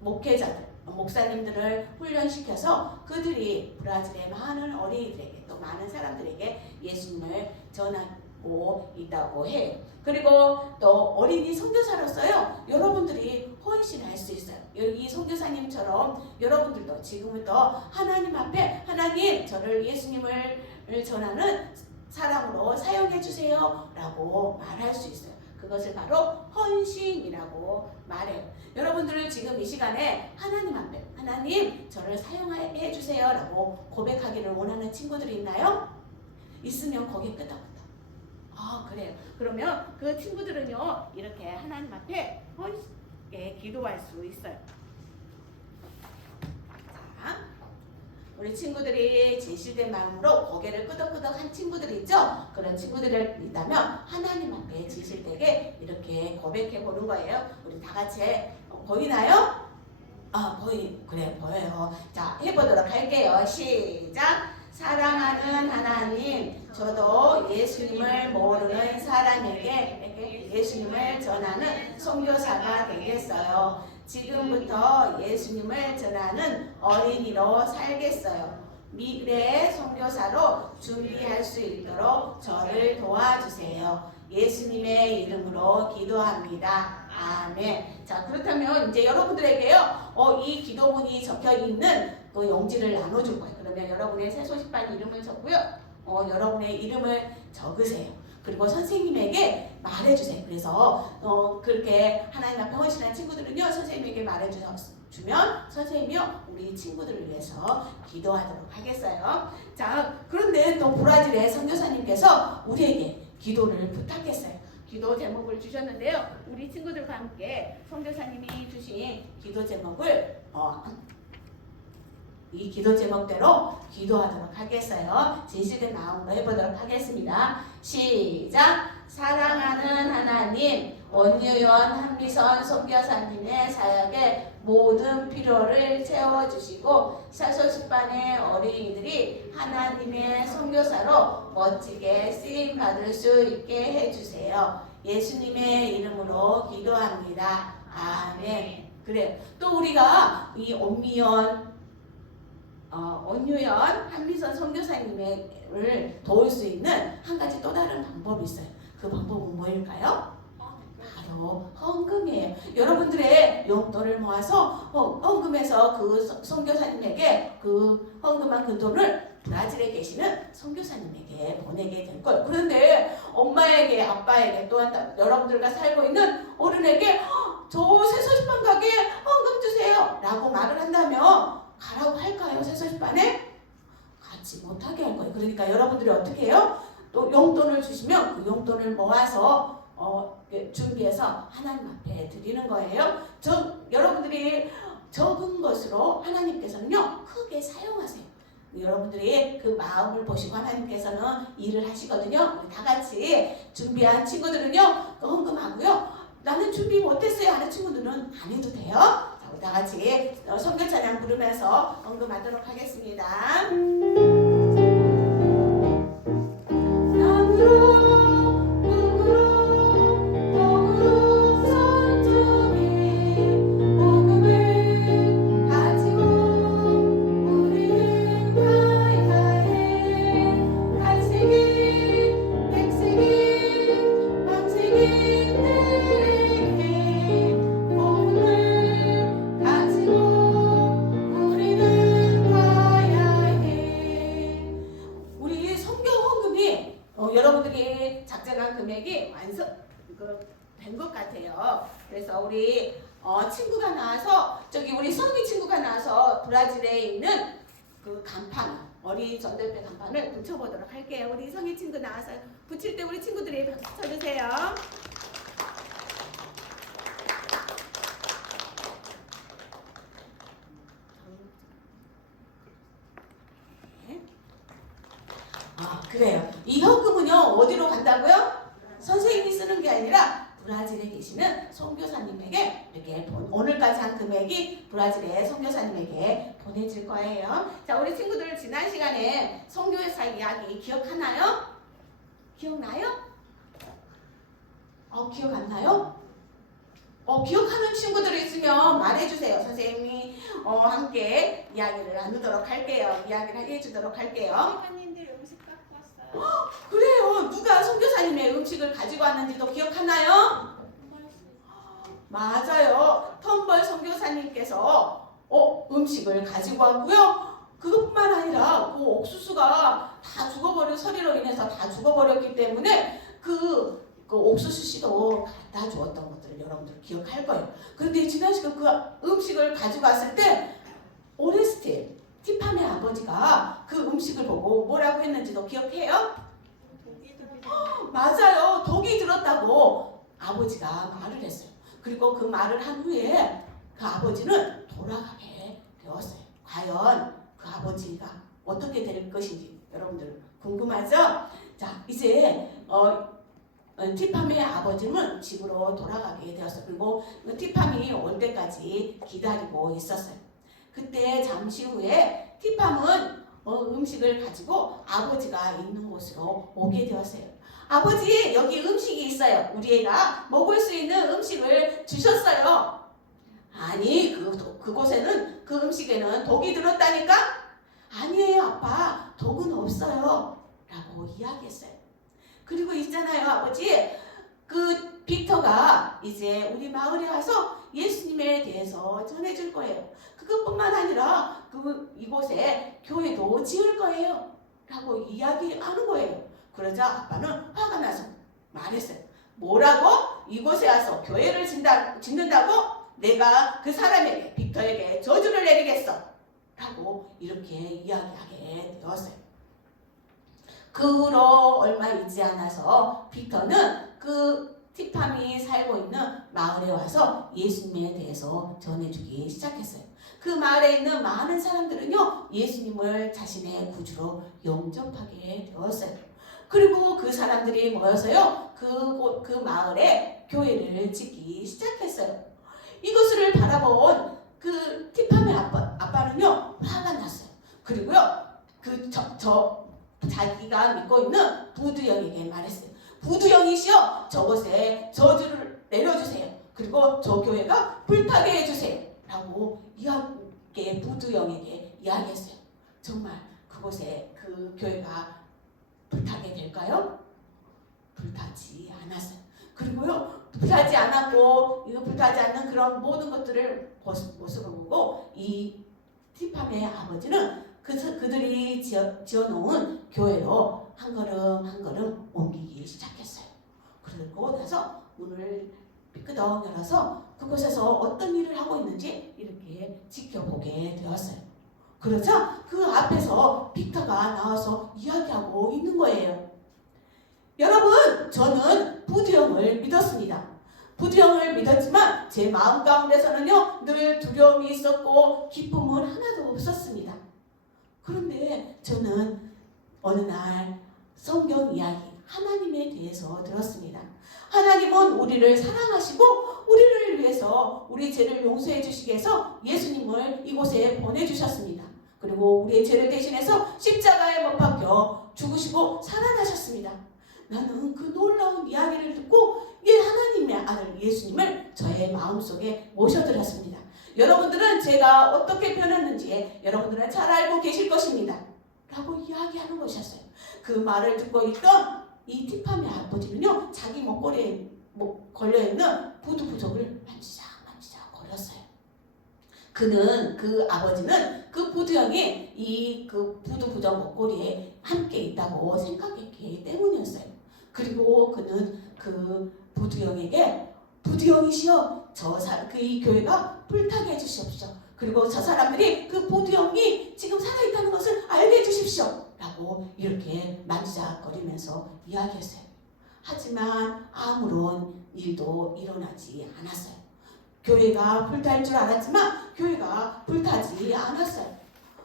목회자들, 목사님들을 훈련시켜서 그들이 브라질의 많은 어린이들에게, 또 많은 사람들에게 예수님을 전하고 있다고 해요. 그리고 또 어린이 선교사로서요, 여러분들이 헌신할 수 있어요. 이 선교사님처럼 여러분들도 지금부터 하나님 앞에, 하나님, 저를 예수님을 전하는 사람으로 사용해 주세요 라고 말할 수 있어요. 그것을 바로 헌신이라고 말해요. 여러분들을 지금 이 시간에 하나님 앞에, 하나님, 저를 사용해 주세요 라고 고백하기를 원하는 친구들이 있나요? 있으면 거기 끄덕끄덕. 그래요. 그러면 그 친구들은요, 이렇게 하나님 앞에 헌신에 기도할 수 있어요. 자, 우리 친구들이 진실된 마음으로 고개를 끄덕끄덕한 친구들이 있죠? 그런 친구들이 있다면 하나님 앞에 진실되게 이렇게 고백해 보는 거예요. 우리 다 같이 보이나요? 그래, 보여요. 자, 해보도록 할게요. 시작! 사랑하는 하나님, 저도 예수님을 모르는 사람에게 예수님을 전하는 선교사가 되겠어요. 지금부터 예수님을 전하는 어린이로 살겠어요. 미래의 선교사로 준비할 수 있도록 저를 도와주세요. 예수님의 이름으로 기도합니다. 아멘. 자, 그렇다면 이제 여러분들에게요, 이 기도문이 적혀 있는 그 용지를 나눠줄 거예요. 그러면 여러분의 새소식반 이름을 적고요, 여러분의 이름을 적으세요. 그리고 선생님에게 말해주세요. 그래서 그렇게 하나님 앞에 헌신한 친구들은요, 선생님에게 말해주면 선생님이요, 우리 친구들을 위해서 기도하도록 하겠어요. 자, 그런데 또 브라질의 선교사님께서 우리에게 기도를 부탁했어요. 기도 제목을 주셨는데요, 우리 친구들과 함께 선교사님이 주신 기도 제목을 이 기도 제목대로 기도하도록 하겠어요. 진실된 마음으로 해보도록 하겠습니다. 시작! 사랑하는 하나님, 원유연 한미선 선교사님의 사역에 모든 필요를 채워주시고 사소식반의 어린이들이 하나님의 선교사로 멋지게 쓰임받을 수 있게 해주세요. 예수님의 이름으로 기도합니다. 아멘. 그래요. 또 우리가 이 원유연 한미선 선교사님을 도울 수 있는 한 가지 또 다른 방법이 있어요. 그 방법은 뭐일까요? 바로 헌금이에요. 여러분들의 용돈을 모아서 헌금해서 그 선교사님에게 그 헌금한 그 돈을 브라질에 계시는 선교사님에게 보내게 될 거예요. 그런데 엄마에게, 아빠에게, 또한 여러분들과 살고 있는 어른에게 저 새소식반 가게 헌금 주세요 라고 말을 한다면 가라고 할까요? 새소식반에? 가지 못하게 할 거예요. 그러니까 여러분들이 어떻게 해요? 또 용돈을 주시면 그 용돈을 모아서 준비해서 하나님 앞에 드리는 거예요. 여러분들이 적은 것으로 하나님께서는요 크게 사용하세요. 여러분들이 그 마음을 보시고 하나님께서는 일을 하시거든요. 우리 다 같이 준비한 친구들은요 헌금하고요. 나는 준비 못했어요 하는 친구들은 안 해도 돼요. 자, 우리 다 같이 선교 찬양 부르면서 헌금하도록 하겠습니다. 여러분들이 작정한 금액이 된 것 같아요. 그래서 우리 친구가 나와서 우리 성희 친구가 나와서 브라질에 있는 그 간판 어린이 전도협회 간판을 붙여보도록 할게요. 우리 성희 친구 나와서 붙일 때 우리 친구들이 박수 쳐주세요. 그래요. 이 헌금은요 어디로 간다고요? 선생님이 쓰는 게 아니라 브라질에 계시는 선교사님에게 이렇게 오늘까지 한 금액이 브라질의 선교사님에게 보내질 거예요. 자, 우리 친구들 지난 시간에 선교회사 이야기 기억하나요? 기억나요? 기억 안 나요? 기억하는 친구들이 있으면 말해주세요. 선생님이 함께 이야기를 나누도록 할게요. 이야기를 해주도록 할게요. 그래요. 누가 선교사님의 음식을 가지고 왔는지도 기억하나요? 맞아요. 텀벌 선교사님께서 음식을 가지고 왔고요. 그것뿐만 아니라 그 옥수수가 다 죽어버린 서리로 인해서 다 죽어버렸기 때문에 그 옥수수 씨도 갖다 주었던 것들을 여러분들 기억할 거예요. 그런데 지난 시간 그 음식을 가지고 왔을 때 오레스테 티파네 아버지가 그 음식을 보고 뭐라고 했는지도 기억해요? 맞아요. 독이 들었다고 아버지가 말을 했어요. 그리고 그 말을 한 후에 그 아버지는 돌아가게 되었어요. 과연 그 아버지가 어떻게 될 것인지 여러분들 궁금하죠? 자, 이제 티파미의 아버지는 집으로 돌아가게 되었어요. 그리고 티파미 올 때까지 기다리고 있었어요. 그때 잠시 후에 티팜은 음식을 가지고 아버지가 있는 곳으로 오게 되었어요. 아버지, 여기 음식이 있어요. 우리 애가 먹을 수 있는 음식을 주셨어요. 아니, 그곳에는 그 음식에는 독이 들었다니까? 아니에요, 아빠. 독은 없어요. 라고 이야기했어요. 그리고 있잖아요, 아버지. 그 빅터가 이제 우리 마을에 와서 예수님에 대해서 전해줄 거예요. 그것뿐만 아니라 이곳에 교회도 지을 거예요. 라고 이야기하는 거예요. 그러자 아빠는 화가 나서 말했어요. 뭐라고? 이곳에 와서 교회를 짓는다고? 내가 그 사람에게, 빅터에게 저주를 내리겠어. 라고 이렇게 이야기하게 되었어요. 그 후로 얼마 있지 않아서 빅터는 그 티팜이 살고 있는 마을에 와서 예수님에 대해서 전해주기 시작했어요. 그 마을에 있는 많은 사람들은요, 예수님을 자신의 구주로 영접하게 되었어요. 그리고 그 사람들이 모여서요, 그 마을에 교회를 짓기 시작했어요. 이것을 바라본 그 티팜의 아빠는요, 화가 났어요. 그리고요, 자기가 믿고 있는 부두 형에게 말했어요. 부두 형이시여, 저곳에 저주를 내려주세요. 그리고 저 교회가 불타게 해주세요. 라고 부두 형에게 이야기했어요. 정말 그곳에 그 교회가 불타게 될까요? 불타지 않았어요. 그리고요, 불타지 않았고, 이거 불타지 않는 그런 모든 것들을 모습을 보고, 이 티팜의 아버지는 그들이 지어놓은 교회로 한 걸음 한 걸음 옮기기 시작했어요. 그리고 나서 문을 삐끄덕 열어서 그곳에서 어떤 일을 하고 있는지 이렇게 지켜보게 되었어요. 그러자 그 앞에서 빅터가 나와서 이야기하고 있는 거예요. 여러분, 저는 부두 형을 믿었습니다. 부두 형을 믿었지만 제 마음 가운데서는요, 늘 두려움이 있었고 기쁨은 하나도 없었습니다. 그런데 저는 어느 날 성경 이야기, 하나님에 대해서 들었습니다. 하나님은 우리를 사랑하시고 우리를 위해서 우리 죄를 용서해 주시기 위해서 예수님을 이곳에 보내주셨습니다. 그리고 우리의 죄를 대신해서 십자가에 못 박혀 죽으시고 살아나셨습니다. 나는 그 놀라운 이야기를 듣고 이 하나님의 아들 예수님을 저의 마음속에 모셔드렸습니다. 여러분들은 제가 어떻게 변했는지 여러분들은 잘 알고 계실 것입니다. 라고 이야기하는 것이었어요. 그 말을 듣고 있던 이 티팜의 아버지는요, 자기 목걸이에 걸려있는 부두 부적을 만지작 거렸어요. 그 아버지는 그 부두 형이 그 부두 부적 목걸이에 함께 있다고 생각했기 때문이었어요. 그리고 그는 그 부두 형에게, 부두 형이시여, 이 교회가 불타게 해주십시오. 그리고 저 사람들이 그 부두 형이 지금 살아있다는 것을 알게 해주십시오. 라고 이렇게 만지작거리면서 이야기했어요. 하지만 아무런 일도 일어나지 않았어요. 교회가 불탈 줄 알았지만 교회가 불타지 않았어요.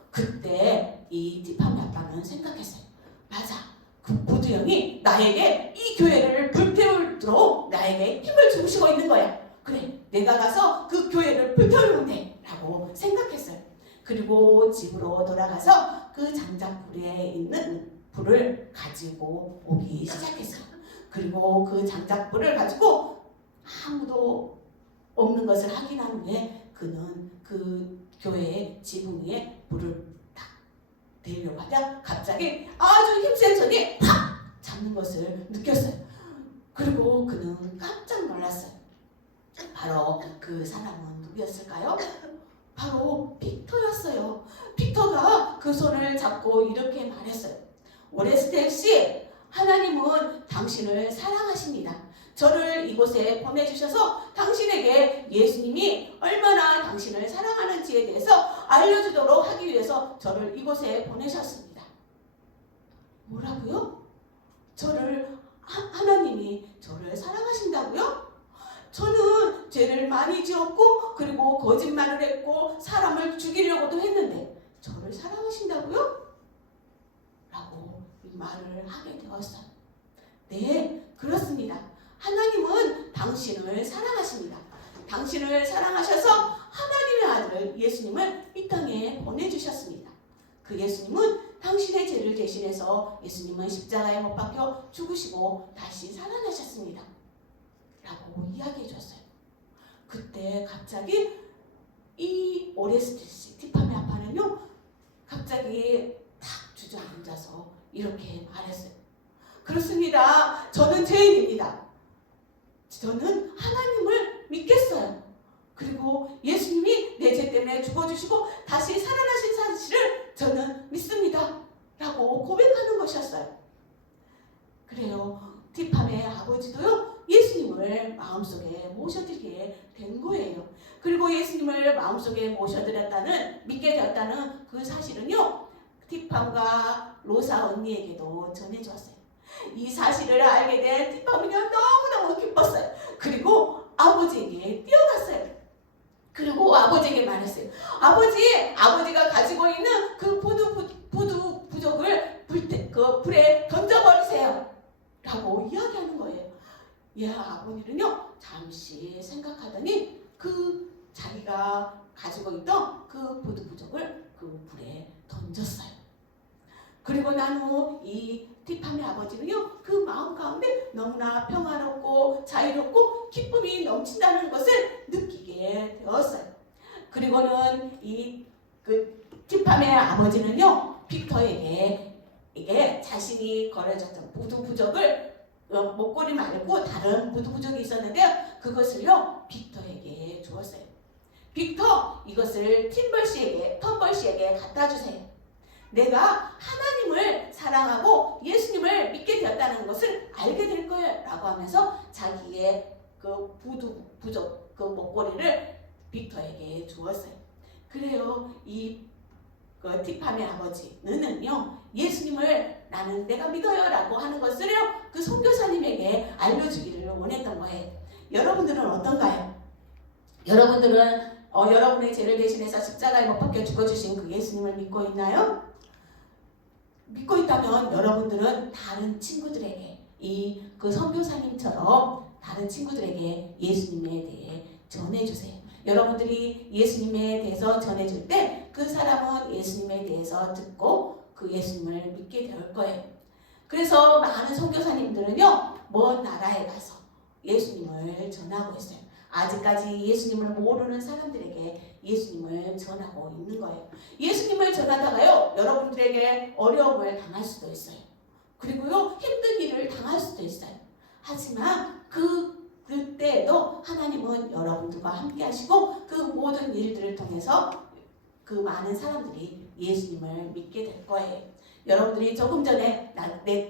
그때 이 티팜의 아빠는 생각했어요. 맞아, 그 부두 형이 나에게 이 교회를 불태우도록 나에게 힘을 주시고 있는 거야. 그래, 내가 가서 그 교회를 불태우면 돼 라고 생각했어요. 그리고 집으로 돌아가서 그 장작불에 있는 불을 가지고 오기 시작했어요. 그리고 그 장작불을 가지고 아무도 없는 것을 확인한 후에 그는 그 교회의 지붕 위에 불을 딱 대려고 하자 갑자기 아주 힘센 손이 확 잡는 것을 느꼈어요. 그리고 그는 깜짝 놀랐어요. 바로 그 사람은 누구였을까요? 바로 빅터였어요. 빅터가 그 손을 잡고 이렇게 말했어요. 오레스텔 씨, 하나님은 당신을 사랑하십니다. 저를 이곳에 보내주셔서 당신에게 예수님이 얼마나 당신을 사랑하는지에 대해서 알려주도록 하기 위해서 저를 이곳에 보내셨습니다. 뭐라고요? 하나님이 저를 사랑하신다고요? 저는 죄를 많이 지었고 그리고 거짓말을 했고 사람을 죽이려고도 했는데 저를 사랑하신다고요? 라고 말을 하게 되었어요. 네, 그렇습니다. 하나님은 당신을 사랑하십니다. 당신을 사랑하셔서 하나님의 아들 예수님을 이 땅에 보내주셨습니다. 그 예수님은 당신의 죄를 대신해서 예수님은 십자가에 못 박혀 죽으시고 다시 살아나셨습니다. 라고 이야기해 줬어요. 그때 갑자기 이 오레스테스 티팜의 아빠는요, 갑자기 탁 주저앉아서 이렇게 말했어요. 그렇습니다. 저는 죄인입니다. 저는 하나님을 믿겠어요. 그리고 예수님이 내 죄 때문에 죽어주시고 다시 살아나신 사실을 저는 믿습니다. 라고 고백하는 것이었어요. 그래요. 티팜의 아버지도요, 예수님을 마음속에 모셔드리게 된 거예요. 그리고 예수님을 마음속에 모셔드렸다는, 믿게 되었다는 그 사실은요, 티팜과 로사 언니에게도 전해주었어요. 이 사실을 알게 된 티팜은요, 너무너무 기뻤어요. 아버지는요 잠시 생각하더니 그 자기가 가지고 있던 그 보드부적을 그 불에 던졌어요. 그리고 난 후 이 티파니 아버지는요 그 마음 가운데 너무나 평화롭고 자유롭고 기쁨이 넘친다는 것을 느끼게 되었어요. 그리고는 이 그 티파니 아버지는요 빅터에게 이게 자신이 걸어줬던 보드부적을 목걸이 말고 다른 보드부적이 있었는데요 그것을요 빅터에게 주었어요. 빅터 이것을 텀벌 씨에게 갖다 주세요. 내가 하나님을 사랑하고 예수님을 믿게 되었다는 것을 알게 될 거예요 라고 하면서 자기의 그 부적 그 목걸이를 빅터에게 주었어요. 그래요 그 티파니 아버지는요 예수님을 나는 내가 믿어요 라고 하는 것을요 그 선교사님에게 알려주기를 원했던 거예요. 여러분들은 어떤가요? 여러분들은 여러분의 죄를 대신해서 십자가에 못 박혀 죽어주신 그 예수님을 믿고 있나요? 믿고 있다면 여러분들은 다른 친구들에게 그 선교사님처럼 다른 친구들에게 예수님에 대해 전해주세요. 여러분들이 예수님에 대해서 전해줄 때 그 사람은 예수님에 대해서 듣고 그 예수님을 믿게 될 거예요. 그래서 많은 선교사님들은요 먼 나라에 가서 예수님을 전하고 있어요. 아직까지 예수님을 모르는 사람들에게 예수님을 전하고 있는 거예요. 예수님을 전하다가요 여러분들에게 어려움을 당할 수도 있어요. 그리고요 힘든 일을 당할 수도 있어요. 하지만 그때에도 하나님은 여러분들과 함께 하시고 그 모든 일들을 통해서 그 많은 사람들이 예수님을 믿게 될 거예요. 여러분들이 조금 전에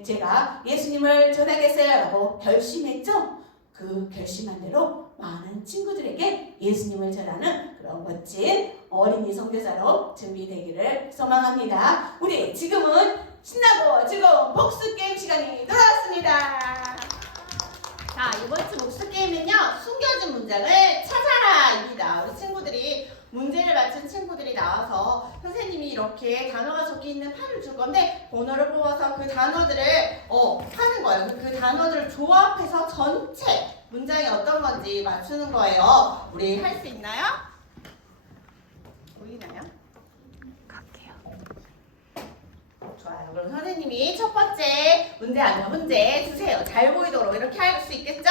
제가 예수님을 전하겠어요 라고 결심했죠? 그 결심한 대로 많은 친구들에게 예수님을 전하는 그런 멋진 어린이 선교사로 준비되기를 소망합니다. 우리 지금은 신나고 즐거운 복수게임 시간이 돌아왔습니다. 자, 이번 주 복수 게임은요 숨겨진 문장을 찾아라입니다. 우리 친구들이 문제를 맞춘 친구들이 나와서 선생님이 이렇게 단어가 적혀있는 판을 줄 건데 번호를 뽑아서 그 단어들을 하는 거예요. 그 단어들을 조합해서 전체 문장이 어떤 건지 맞추는 거예요. 우리 할 수 있나요? 보이나요? 갈게요. 좋아요. 그럼 선생님이 첫 번째 문제 아니면 문제 주세요. 잘 보이도록 이렇게 할 수 있겠죠?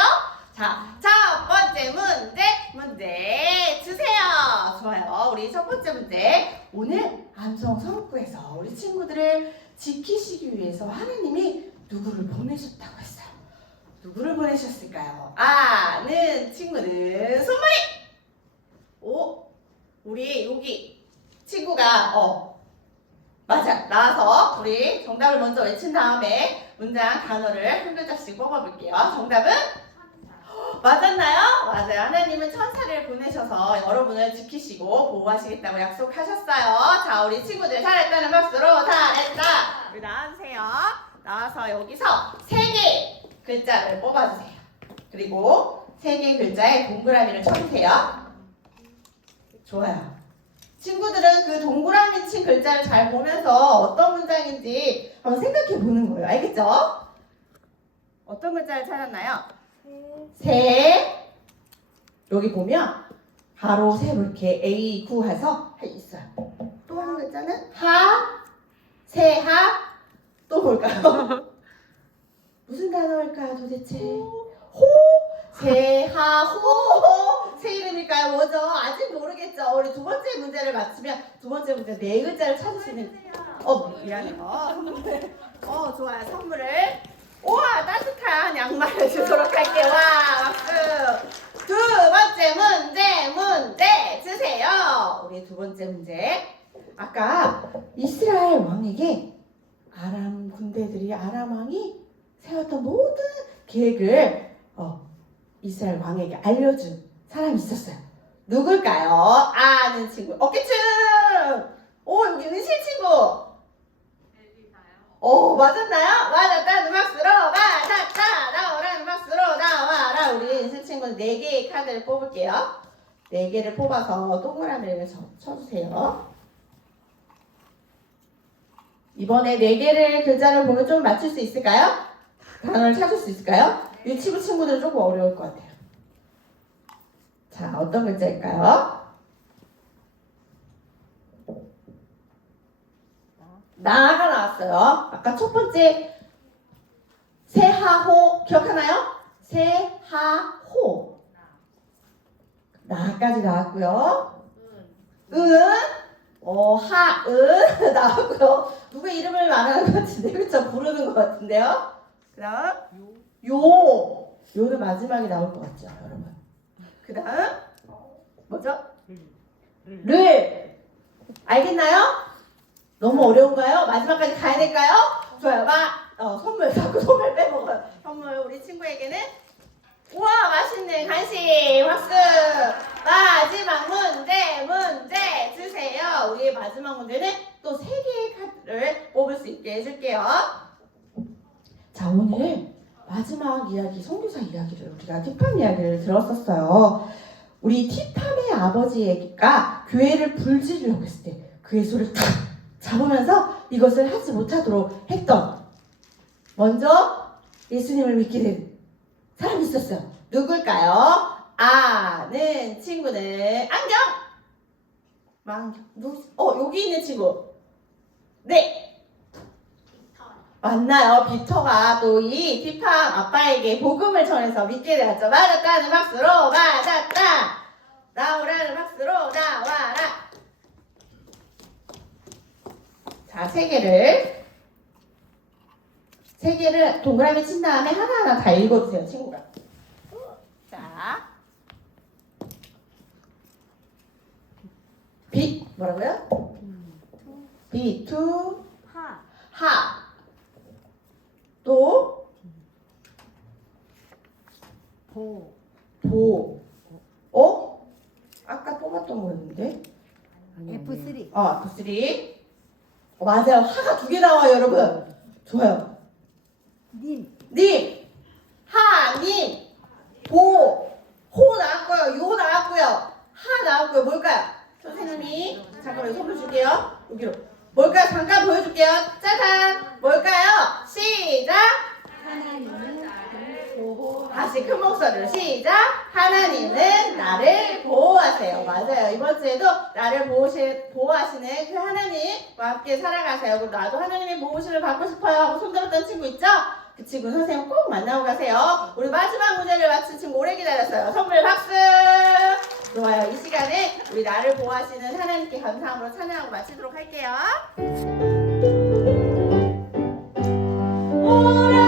자, 첫 번째 문제 주세요. 좋아요. 우리 첫 번째 문제. 오늘 암성성구에서 우리 친구들을 지키시기 위해서 하느님이 누구를 보내셨다고 했어요. 누구를 보내셨을까요? 아는 친구는 손머리! 우리 여기 친구가 맞아. 나와서 우리 정답을 먼저 외친 다음에 문장 단어를 한 글자씩 뽑아볼게요. 정답은? 맞았나요? 맞아요. 하나님은 천사를 보내셔서 여러분을 지키시고 보호하시겠다고 약속하셨어요. 자, 우리 친구들 잘했다는 박수로 잘했다. 우리 나와주세요. 나와서 여기서 3개 글자를 뽑아주세요. 그리고 3개 글자에 동그라미를 쳐주세요. 좋아요. 친구들은 그 동그라미 친 글자를 잘 보면서 어떤 문장인지 한번 생각해 보는 거예요. 알겠죠? 어떤 글자를 찾았나요? 새. 여기 보면 가로 세로 이렇게 A 구해서 있어요. 또 한 글자는 하, 새하. 또 뭘까요? 무슨 단어일까요 도대체? 호, 새하, 호. 새 이름일까요? 뭐죠? 아직 모르겠죠? 우리 두 번째 문제를 맞추면 두 번째 문제 4글자를 찾을 수 있는 미안해요. 선물. 좋아요. 선물을 우와 따뜻한 양말을 주도록 할게요. 와 박수. 두 번째 문제 주세요. 우리 두 번째 문제. 아까 이스라엘 왕에게 아람 군대들이 아람 왕이 세웠던 모든 계획을 이스라엘 왕에게 알려준 사람이 있었어요. 누굴까요? 아는 친구. 어깨춤. 여기 은실 친구. 맞았나요? 맞았다는 박수로 맞았다. 나오라는 박수로 나와라. 우리 인생 친구는 4개의 카드를 뽑을게요. 4개를 뽑아서 동그라미를 쳐주세요. 이번에 4개를 글자를 보면 좀 맞출 수 있을까요? 단어를 찾을 수 있을까요? 유치부 친구들은 조금 어려울 것 같아요. 자, 어떤 글자일까요? 나가 나왔어요. 아까 첫 번째 세하호 기억하나요? 세하호. 나까지 나왔고요. 하은 나왔고요. 누구 이름을 말하는 것 같은데, 그렇죠? 부르는 것 같은데요. 그다음 요는 마지막에 나올 것 같죠, 여러분. 그다음 뭐죠? 를. 알겠나요? 너무 어려운가요? 마지막까지 가야 될까요? 좋아요. 선물 자꾸 손을 빼먹어요. 선물 우리 친구에게는 우와 맛있는 간식 박수. 마지막 문제 주세요. 우리의 마지막 문제는 또 3개의 카드를 뽑을 수 있게 해줄게요. 자, 오늘 마지막 이야기, 선교사 이야기를 우리가 티팜 이야기를 들었었어요. 우리 티팜의 아버지가 교회를 불지르려고 했을 때 그의 손을 탁 잡으면서 이것을 하지 못하도록 했던, 먼저 예수님을 믿게 된 사람이 있었어요. 누굴까요? 아는 친구는 안경. 여기 있는 친구. 네. 맞나요? 비터가 또 이 티팜 아빠에게 복음을 전해서 믿게 되었죠. 맞았다는 박수로 맞았다. 나오라는 박수로 나와라. 자, 3개를 동그라미 친 다음에 하나하나 다 읽어주세요, 친구가. 자, 뭐라고요? 비투 하. 또 보. 아까 뽑았던 거였는데. F3. F3. 맞아요. 하가 2개 나와요, 여러분. 좋아요. 님. 하님. 호 나왔고요. 요 나왔고요. 하 나왔고요. 뭘까요? 선생님이 잠깐만 손을 줄게요. 여기로. 뭘까요? 잠깐 보여줄게요. 짜잔. 뭘까요? 시작. 다시 큰 목소리로 시작. 하나님은 나를 보호하세요. 맞아요. 이번 주에도 나를 보호하시는 그 하나님과 함께 살아가세요. 그리고 나도 하나님의 보호심을 받고 싶어요 하고 손들었던 친구 있죠? 그 친구 선생님 꼭 만나고 가세요. 우리 마지막 문제를 맞춘 친구 오래 기다렸어요. 선물 박수. 좋아요. 이 시간에 우리 나를 보호하시는 하나님께 감사함으로 찬양하고 마치도록 할게요. 오라